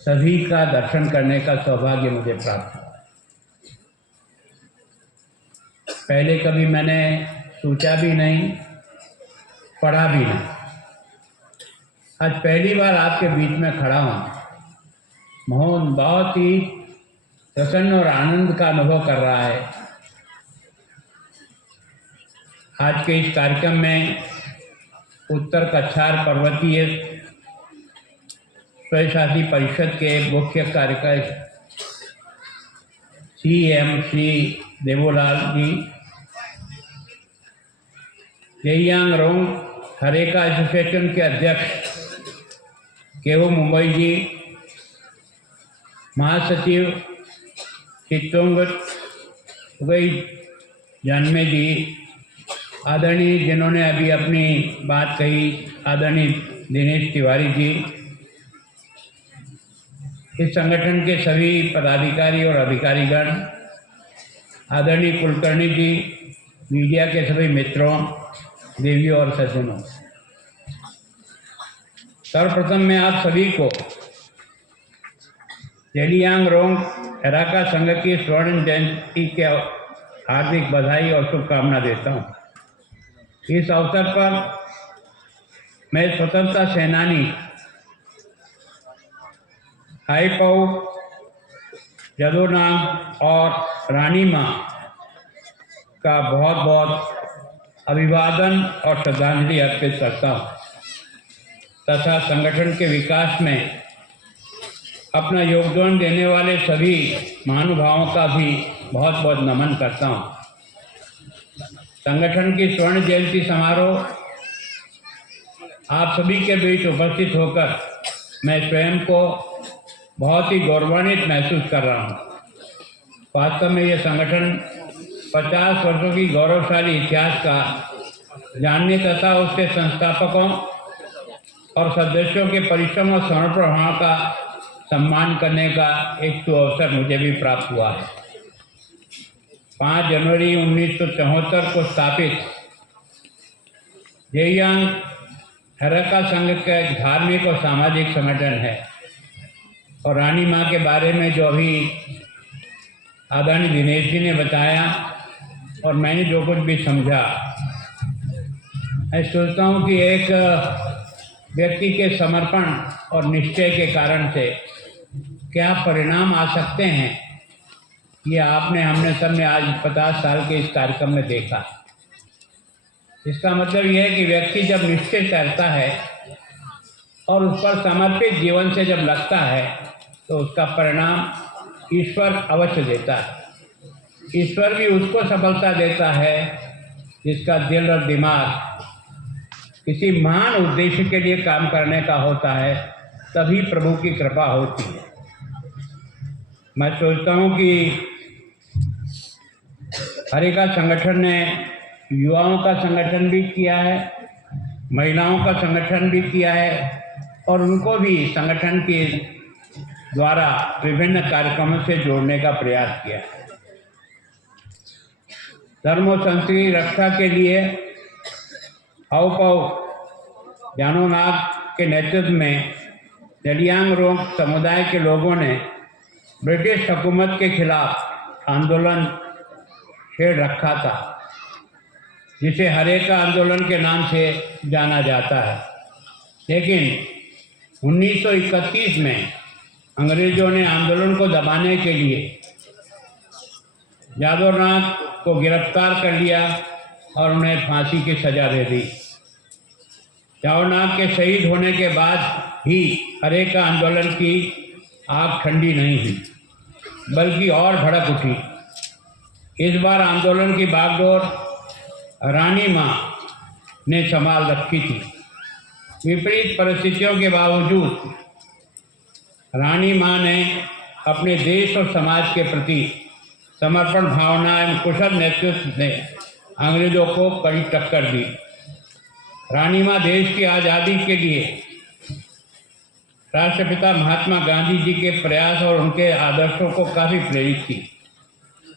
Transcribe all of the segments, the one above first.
सभी का दर्शन करने का सौभाग्य मुझे प्राप्त हुआ। पहले कभी मैंने सोचा भी नहीं, पढ़ा भी नहीं। आज पहली बार आपके बीच में खड़ा हूँ। मोहन बहुत ही प्रसन्न और आनंद का अनुभव कर रहा है। आज के इस कार्यक्रम में उत्तर कछार पर्वतीय स्वशासी परिषद के मुख्य कार्यकारी CM श्री देवोलाल जी, जेयांग रोंग हरेका एसोसिएशन के अध्यक्ष केवो मुंबई जी, महासचिव चित्तोंगई जन्मे जी, आदरणीय जिन्होंने अभी अपनी बात कही, आदरणीय दिनेश तिवारी जी, इस संगठन के सभी पदाधिकारी और अधिकारीगण, आदरणीय कुलकर्णी जी, मीडिया के सभी मित्रों, देवियों और सज्जनों, सर्वप्रथम मैं आप सभी को जेलियांग रोंग हेराका संघ की स्वर्ण जयंती के हार्दिक बधाई और शुभकामना देता हूँ। इस अवसर पर मैं स्वतंत्रता सेनानी हाईपाऊ जदोनांग और रानी माँ का बहुत बहुत अभिवादन और श्रद्धांजलि अर्पित करता हूँ तथा संगठन के विकास में अपना योगदान देने वाले सभी महानुभावों का भी बहुत बहुत नमन करता हूँ। संगठन की स्वर्ण जयंती समारोह आप सभी के बीच उपस्थित होकर मैं स्वयं को बहुत ही गौरवान्वित महसूस कर रहा हूँ। वास्तव में यह संगठन 50 वर्षों की गौरवशाली इतिहास का जानने तथा उसके संस्थापकों और सदस्यों के परिश्रम और समर्पण भाव का सम्मान करने का एक सुअवसर मुझे भी प्राप्त हुआ है। 5 जनवरी 1974 को स्थापित जेयांग हेराका संघ का एक धार्मिक और सामाजिक संगठन है और रानी माँ के बारे में जो अभी आदरणीय दिनेश जी ने बताया और मैंने जो कुछ भी समझा, मैं सोचता हूँ कि एक व्यक्ति के समर्पण और निश्चय के कारण से क्या परिणाम आ सकते हैं, ये हमने सबने आज 50 साल के इस कार्यक्रम में देखा। इसका मतलब यह है कि व्यक्ति जब निश्चय करता है और उस पर समर्पित जीवन से जब लगता है तो उसका परिणाम ईश्वर अवश्य देता है। ईश्वर भी उसको सफलता देता है जिसका दिल और दिमाग किसी महान उद्देश्य के लिए काम करने का होता है, तभी प्रभु की कृपा होती है। मैं सोचता हूँ कि हरेका संगठन ने युवाओं का संगठन भी किया है, महिलाओं का संगठन भी किया है और उनको भी संगठन के द्वारा विभिन्न कार्यक्रमों से जोड़ने का प्रयास किया है। धर्म और संस्कृति रक्षा के लिए हाओपाऊ जानोनाग के नेतृत्व में जेलियांग रोंग समुदाय के लोगों ने ब्रिटिश हुकूमत के खिलाफ आंदोलन छेड़ रखा था, जिसे हरेका आंदोलन के नाम से जाना जाता है। लेकिन 1931 में अंग्रेजों ने आंदोलन को दबाने के लिए जादोनाग को गिरफ्तार कर लिया और उन्हें फांसी की सजा दे दी। जादोनाग के शहीद होने के बाद भी हरेका आंदोलन की आग ठंडी नहीं हुई, बल्कि और भड़क उठी। इस बार आंदोलन की बागडोर रानी माँ ने संभाल रखी थी। विपरीत परिस्थितियों के बावजूद रानी माँ ने अपने देश और समाज के प्रति समर्पण भावना एवं कुशल नेतृत्व ने अंग्रेजों को कड़ी टक्कर दी। रानी माँ देश की आज़ादी के लिए राष्ट्रपिता महात्मा गांधी जी के प्रयास और उनके आदर्शों को काफ़ी प्रेरित की।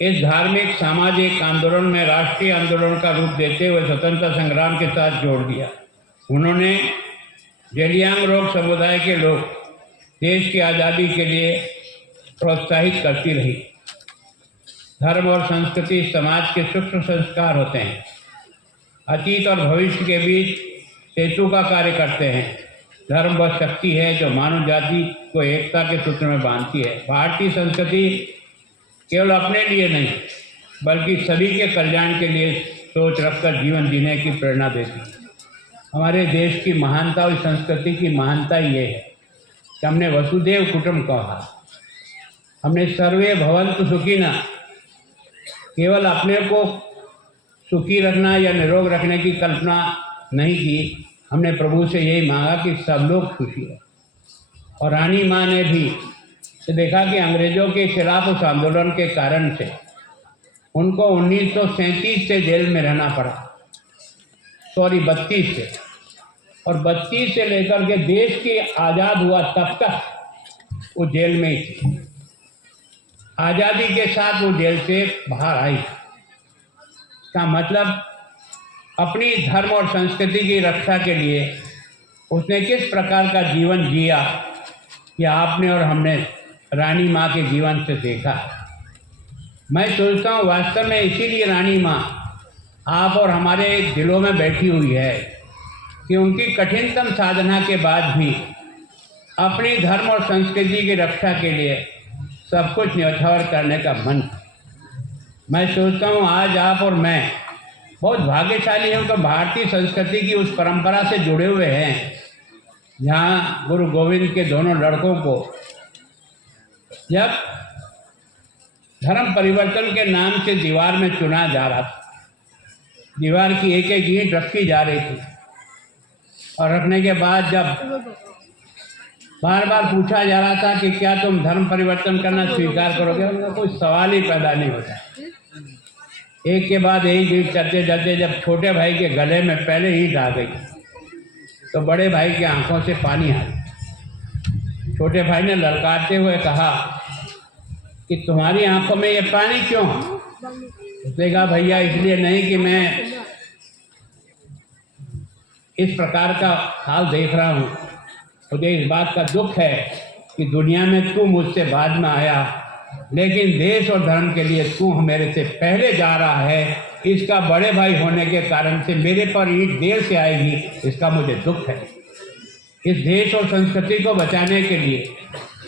इस धार्मिक सामाजिक आंदोलन में राष्ट्रीय आंदोलन का रूप देते हुए स्वतंत्रता संग्राम के साथ जोड़ दिया। उन्होंने जेलियांग रोंग समुदाय के लोग देश की आज़ादी के लिए प्रोत्साहित करती रही। धर्म और संस्कृति समाज के सूक्ष्म संस्कार होते हैं, अतीत और भविष्य के बीच सेतु का कार्य करते हैं। धर्म वह शक्ति है जो मानव जाति को एकता के सूत्र में बांधती है। भारतीय संस्कृति केवल अपने लिए नहीं बल्कि सभी के कल्याण के लिए सोच रखकर जीवन जीने की प्रेरणा देती है। हमारे देश की महानता और संस्कृति की महानता ये है कि हमने वसुदेव कुटुंब कहा, हमने सर्वे भवन्तु सुखिनः केवल अपने को सुखी रखना या निरोग रखने की कल्पना नहीं की, हमने प्रभु से यही मांगा कि सब लोग खुशी रहे। और रानी माँ ने भी देखा कि अंग्रेजों के खिलाफ उस आंदोलन के कारण से उनको 1937 से जेल में रहना पड़ा, 32 से, और 32 से लेकर के देश की आज़ाद हुआ तब तक वो जेल में ही थी। आज़ादी के साथ वो जेल से बाहर आई। इसका मतलब अपनी धर्म और संस्कृति की रक्षा के लिए उसने किस प्रकार का जीवन जिया, ये आपने और हमने रानी माँ के जीवन से देखा। मैं सोचता हूँ वास्तव में इसीलिए रानी माँ आप और हमारे दिलों में बैठी हुई है कि उनकी कठिनतम साधना के बाद भी अपनी धर्म और संस्कृति की रक्षा के लिए सब कुछ न्यौछावर करने का मन। मैं सोचता हूँ आज आप और मैं बहुत भाग्यशाली हैं कि भारतीय संस्कृति की उस परंपरा से जुड़े हुए हैं जहाँ गुरु गोविंद के दोनों लड़कों को जब धर्म परिवर्तन के नाम से दीवार में चुना जा रहा था, दीवार की एक एक ईंट रखी जा रही थी और रखने के बाद जब बार बार पूछा जा रहा था कि क्या तुम धर्म परिवर्तन करना स्वीकार करोगे, उनका कोई सवाल ही पैदा नहीं होता। एक के बाद एक ईंट चलते चलते जब छोटे भाई के गले में पहले ईंट आ गई तो बड़े भाई की आंखों से पानी आ गया। छोटे भाई ने ललकारते हुए कहा कि तुम्हारी आंखों में ये पानी क्यों? उसने कहा भैया इसलिए नहीं कि मैं इस प्रकार का हाल देख रहा हूँ, मुझे इस बात का दुख है कि दुनिया में तू मुझसे बाद में आया, लेकिन देश और धर्म के लिए तू मेरे से पहले जा रहा है। इसका बड़े भाई होने के कारण से मेरे पर ईंट देर से आएगी, इसका मुझे दुख है। इस देश और संस्कृति को बचाने के लिए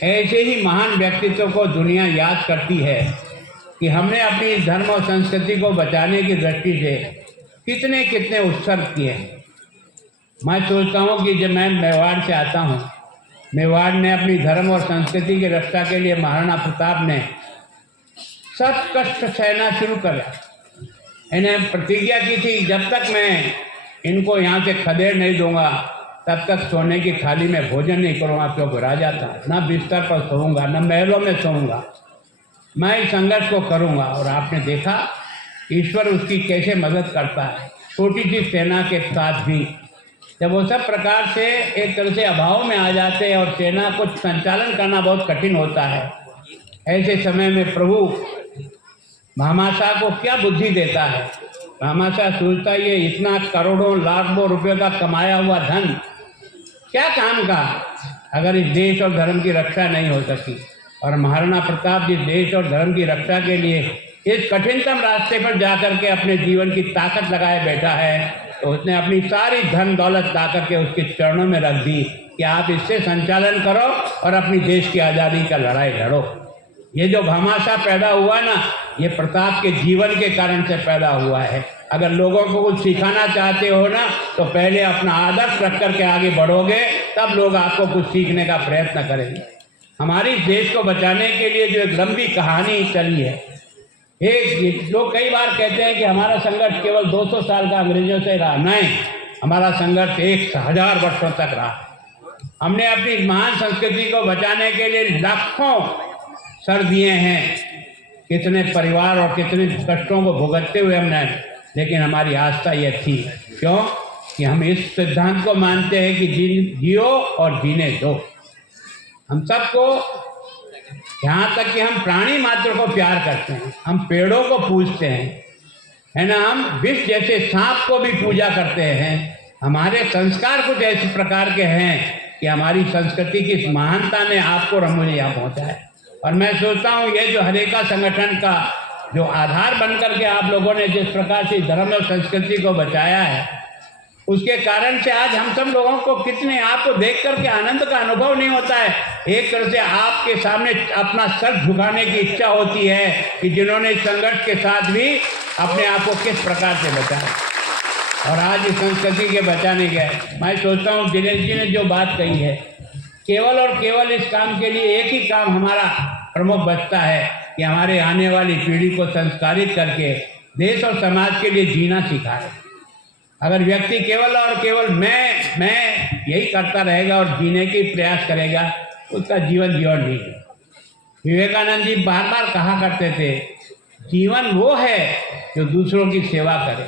ऐसे ही महान व्यक्तित्व को दुनिया याद करती है कि हमने अपनी धर्म और संस्कृति को बचाने की दृष्टि से कितने कितने उत्सर्ग किए हैं। मैं सोचता हूँ कि जब मैं मेवाड़ से आता हूँ, मेवाड़ ने अपनी धर्म और संस्कृति की रक्षा के लिए महाराणा प्रताप ने सब कष्ट सहना शुरू करा। इन्हें प्रतिज्ञा की थी जब तक मैं इनको यहाँ से खदेड़ नहीं दूंगा तब तक सोने की थाली में भोजन नहीं करूँगा, क्योंकि राजा था, ना बिस्तर पर सोऊंगा, न महलों में सोऊंगा, मैं इस संघर्ष को करूँगा। और आपने देखा ईश्वर उसकी कैसे मदद करता है। छोटी सी सेना के साथ भी जब वो सब प्रकार से एक तरह से अभाव में आ जाते हैं और सेना को संचालन करना बहुत कठिन होता है, ऐसे समय में प्रभु भामाशाह को क्या बुद्धि देता है। भामाशाह सोचता ये इतना करोड़ों लाखों रुपयों का कमाया हुआ धन क्या काम का अगर इस देश और धर्म की रक्षा नहीं हो सकी। और महाराणा प्रताप जिस देश और धर्म की रक्षा के लिए इस कठिनतम रास्ते पर जाकर के अपने जीवन की ताकत लगाए बैठा है, तो उसने अपनी सारी धन दौलत ला करके उसके चरणों में रख दी कि आप इससे संचालन करो और अपनी देश की आज़ादी का लड़ाई लड़ो। ये जो भामाशाह पैदा हुआ ना, ये प्रताप के जीवन के कारण से पैदा हुआ है। अगर लोगों को कुछ सिखाना चाहते हो ना, तो पहले अपना आदर्श रख करके आगे बढ़ोगे, तब लोग आपको कुछ सीखने का प्रयत्न करेंगे। हमारी देश को बचाने के लिए जो एक लंबी कहानी चली है, एक लोग कई बार कहते हैं कि हमारा संघर्ष केवल 200 साल का अंग्रेजों से रहा। नहीं, हमारा संघर्ष 1000 वर्षों तक रहा। हमने अपनी महान संस्कृति को बचाने के लिए लाखों सर दिए हैं, कितने परिवार और कितने कष्टों को भुगतते हुए हमने, लेकिन हमारी आस्था ये थी, क्यों कि हम इस सिद्धांत को मानते हैं कि जियो और जीने दो। हम सबको, यहाँ तक कि हम प्राणी मात्र को प्यार करते हैं, हम पेड़ों को पूजते हैं, है ना, हम विष जैसे सांप को भी पूजा करते हैं। हमारे संस्कार कुछ ऐसे प्रकार के हैं कि हमारी संस्कृति की इस महानता ने आपको और मुझे यहाँ पहुँचा है। और मैं सोचता हूँ ये जो हरेका संगठन का जो आधार बनकर के आप लोगों ने जिस प्रकार से धर्म और संस्कृति को बचाया है, उसके कारण से आज हम सब लोगों को कितने आपको देख करके आनंद का अनुभव नहीं होता है। एक तरह से आपके सामने अपना सर झुकाने की इच्छा होती है कि जिन्होंने इस संघर्ष के साथ भी अपने आप को किस प्रकार से बचाया और आज इस संस्कृति के बचाने गए। मैं सोचता हूँ दिनेश जी ने जो बात कही है, केवल और केवल इस काम के लिए एक ही काम हमारा प्रमुख बचता है कि हमारे आने वाली पीढ़ी को संस्कारित करके देश और समाज के लिए जीना सिखाए। अगर व्यक्ति केवल और केवल मैं यही करता रहेगा और जीने की प्रयास करेगा, उसका जीवन नहीं है। विवेकानंद जी बार बार कहा करते थे, जीवन वो है जो दूसरों की सेवा करे,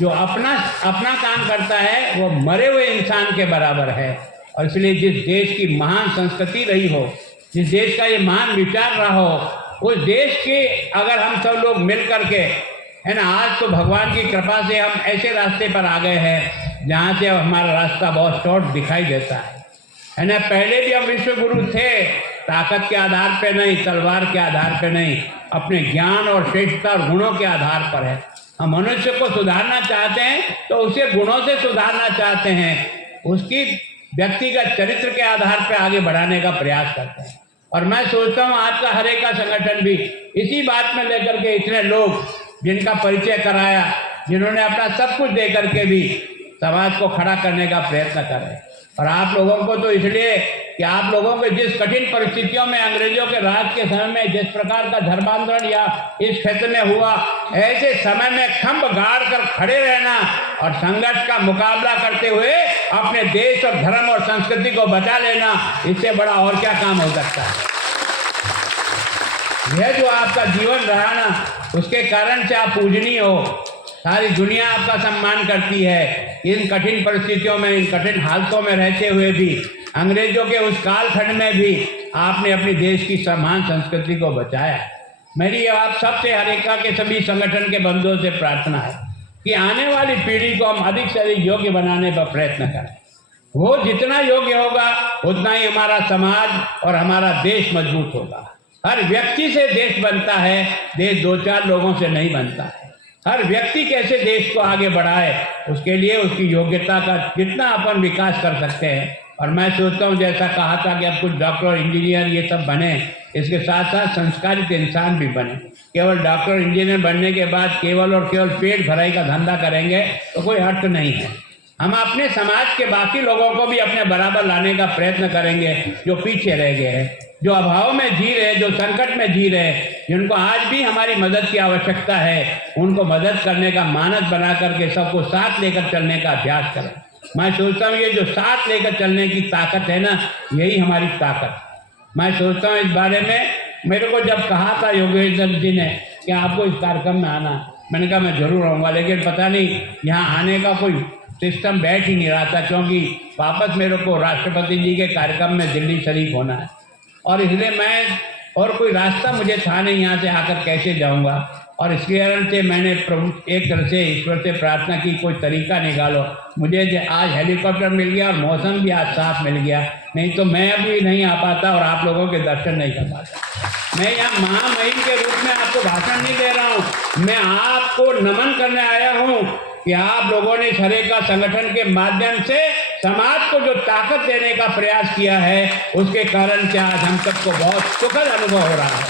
जो अपना काम करता है वो मरे हुए इंसान के बराबर है। और इसलिए जिस देश की महान संस्कृति रही हो, जिस देश का ये महान विचार रहा हो, उस देश के अगर हम सब लोग मिल करके है ना, आज तो भगवान की कृपा से हम ऐसे रास्ते पर आ गए हैं जहाँ से अब हमारा रास्ता बहुत शॉर्ट दिखाई देता है ना। पहले भी हम विश्व गुरु थे, ताकत के आधार पे नहीं, तलवार के आधार पे नहीं, अपने ज्ञान और श्रेष्ठता और गुणों के आधार पर है। हम मनुष्य को सुधारना चाहते हैं तो उसे गुणों से सुधारना चाहते हैं, उसकी व्यक्तिगत चरित्र के आधार पर आगे बढ़ाने का प्रयास करते हैं। और मैं सोचता हूँ आज का हरेका संगठन भी इसी बात में लेकर के इतने लोग जिनका परिचय कराया, जिन्होंने अपना सब कुछ दे करके भी समाज को खड़ा करने का प्रयत्न करें। और आप लोगों को तो इसलिए कि आप लोगों को जिस कठिन परिस्थितियों में अंग्रेजों के राज के समय में जिस प्रकार का धर्मांतरण या इस क्षेत्र में हुआ, ऐसे समय में खंभ गाड़ कर खड़े रहना और संघर्ष का मुकाबला करते हुए अपने देश और धर्म और संस्कृति को बचा लेना, इससे बड़ा और क्या काम हो सकता है। यह जो आपका जीवन रहा ना, उसके कारण से आप पूजनीय हो, सारी दुनिया आपका सम्मान करती है। इन कठिन परिस्थितियों में, इन कठिन हालतों में रहते हुए भी, अंग्रेजों के उस कालखंड में भी आपने अपनी देश की महान संस्कृति को बचाया। मेरी आप सबसे हरेका के सभी संगठन के बंधुओं से प्रार्थना है कि आने वाली पीढ़ी को हम अधिक से अधिक योग्य बनाने पर प्रयत्न करें। वो जितना योग्य होगा उतना ही हमारा समाज और हमारा देश मजबूत होगा। हर व्यक्ति से देश बनता है, देश दो चार लोगों से नहीं बनता है। हर व्यक्ति कैसे देश को आगे बढ़ाए, उसके लिए उसकी योग्यता का जितना अपन विकास कर सकते हैं। और मैं सोचता हूँ जैसा कहा था कि अब कुछ डॉक्टर इंजीनियर ये सब बने, इसके साथ साथ संस्कारित इंसान भी बने। केवल डॉक्टर इंजीनियर बनने के बाद केवल और केवल पेट भराई का धंधा करेंगे तो कोई अर्थ नहीं है। हम अपने समाज के बाकी लोगों को भी अपने बराबर लाने का प्रयत्न करेंगे, जो पीछे रह गए हैं, जो अभाव में जी रहे, जो संकट में जी रहे, जिनको आज भी हमारी मदद की आवश्यकता है, उनको मदद करने का मानस बना करके सबको साथ लेकर चलने का अभ्यास करें। मैं सोचता हूँ ये जो साथ लेकर चलने की ताकत है ना, यही हमारी ताकत। मैं सोचता हूँ इस बारे में, मेरे को जब कहा था योगेश दत्त जी ने कि आपको इस कार्यक्रम में आना, मैंने कहा मैं जरूर आऊँगा, लेकिन पता नहीं यहाँ आने का कोई सिस्टम बैठ ही नहीं रहा था, क्योंकि वापस मेरे को राष्ट्रपति जी के कार्यक्रम में दिल्ली शरीफ होना है और इसलिए मैं और कोई रास्ता मुझे था नहीं यहाँ से आकर कैसे जाऊँगा। और इसके कारण से मैंने प्रभु एक तरह से ईश्वर से प्रार्थना की, कोई तरीका निकालो। मुझे आज हेलीकॉप्टर मिल गया और मौसम भी आज साफ मिल गया, नहीं तो मैं अभी नहीं आ पाता और आप लोगों के दर्शन नहीं कर पाता। मैं यहाँ महामहिम के रूप में आपको भाषण नहीं दे रहा हूँ, मैं आपको नमन करने आया हूँ कि आप लोगों ने इस हरेका संगठन के माध्यम से समाज को जो ताकत देने का प्रयास किया है, उसके कारण से आज हम सबको बहुत सुखद अनुभव हो रहा है।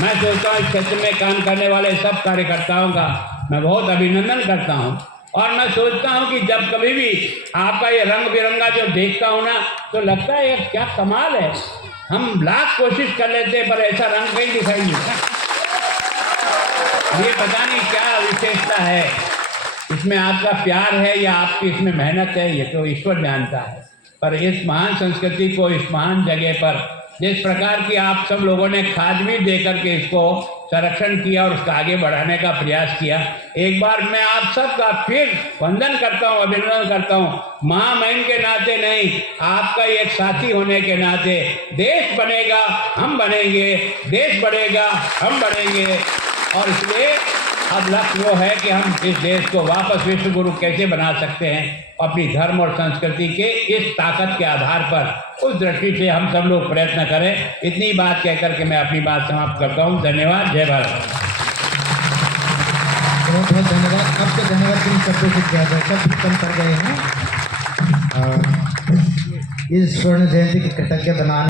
मैं सोचता हूँ इस क्षेत्र में काम करने वाले सब कार्यकर्ताओं का मैं बहुत अभिनंदन करता हूँ। और मैं सोचता हूँ कि जब कभी भी आपका ये रंग बिरंगा जो देखता हूँ ना, तो लगता है ये क्या कमाल है। हम लाख कोशिश कर लेते पर ऐसा रंग कहीं दिखाई नहीं देता। ये पता नहीं क्या विशेषता है, इसमें आपका प्यार है या आपकी इसमें मेहनत है, ये तो ईश्वर जानता है। पर इस महान संस्कृति को, इस महान जगह पर जिस प्रकार की आप सब लोगों ने खाद भी दे करके इसको संरक्षण किया और उसका आगे बढ़ाने का प्रयास किया, एक बार मैं आप सबका फिर वंदन करता हूँ, अभिनंदन करता हूँ। महामहिम के नाते नहीं, आपका एक साथी होने के नाते। देश बनेगा हम बनेंगे, देश बढ़ेगा हम बढ़ेंगे। और इसलिए अब लक्ष्य वो है कि हम इस देश को वापस विश्व गुरु कैसे बना सकते हैं, अपनी धर्म और संस्कृति के इस ताकत के आधार पर उस दृष्टि से हम सब लोग प्रयत्न करें। इतनी बात कहकर के मैं अपनी बात समाप्त करता हूँ। धन्यवाद। जय भारत। बहुत बहुत धन्यवाद। आपको धन्यवाद किन शब्दों से किया जाए, सब कम कर गए हैं इस स्वर्ण जयंती की कृतज्ञ बनाने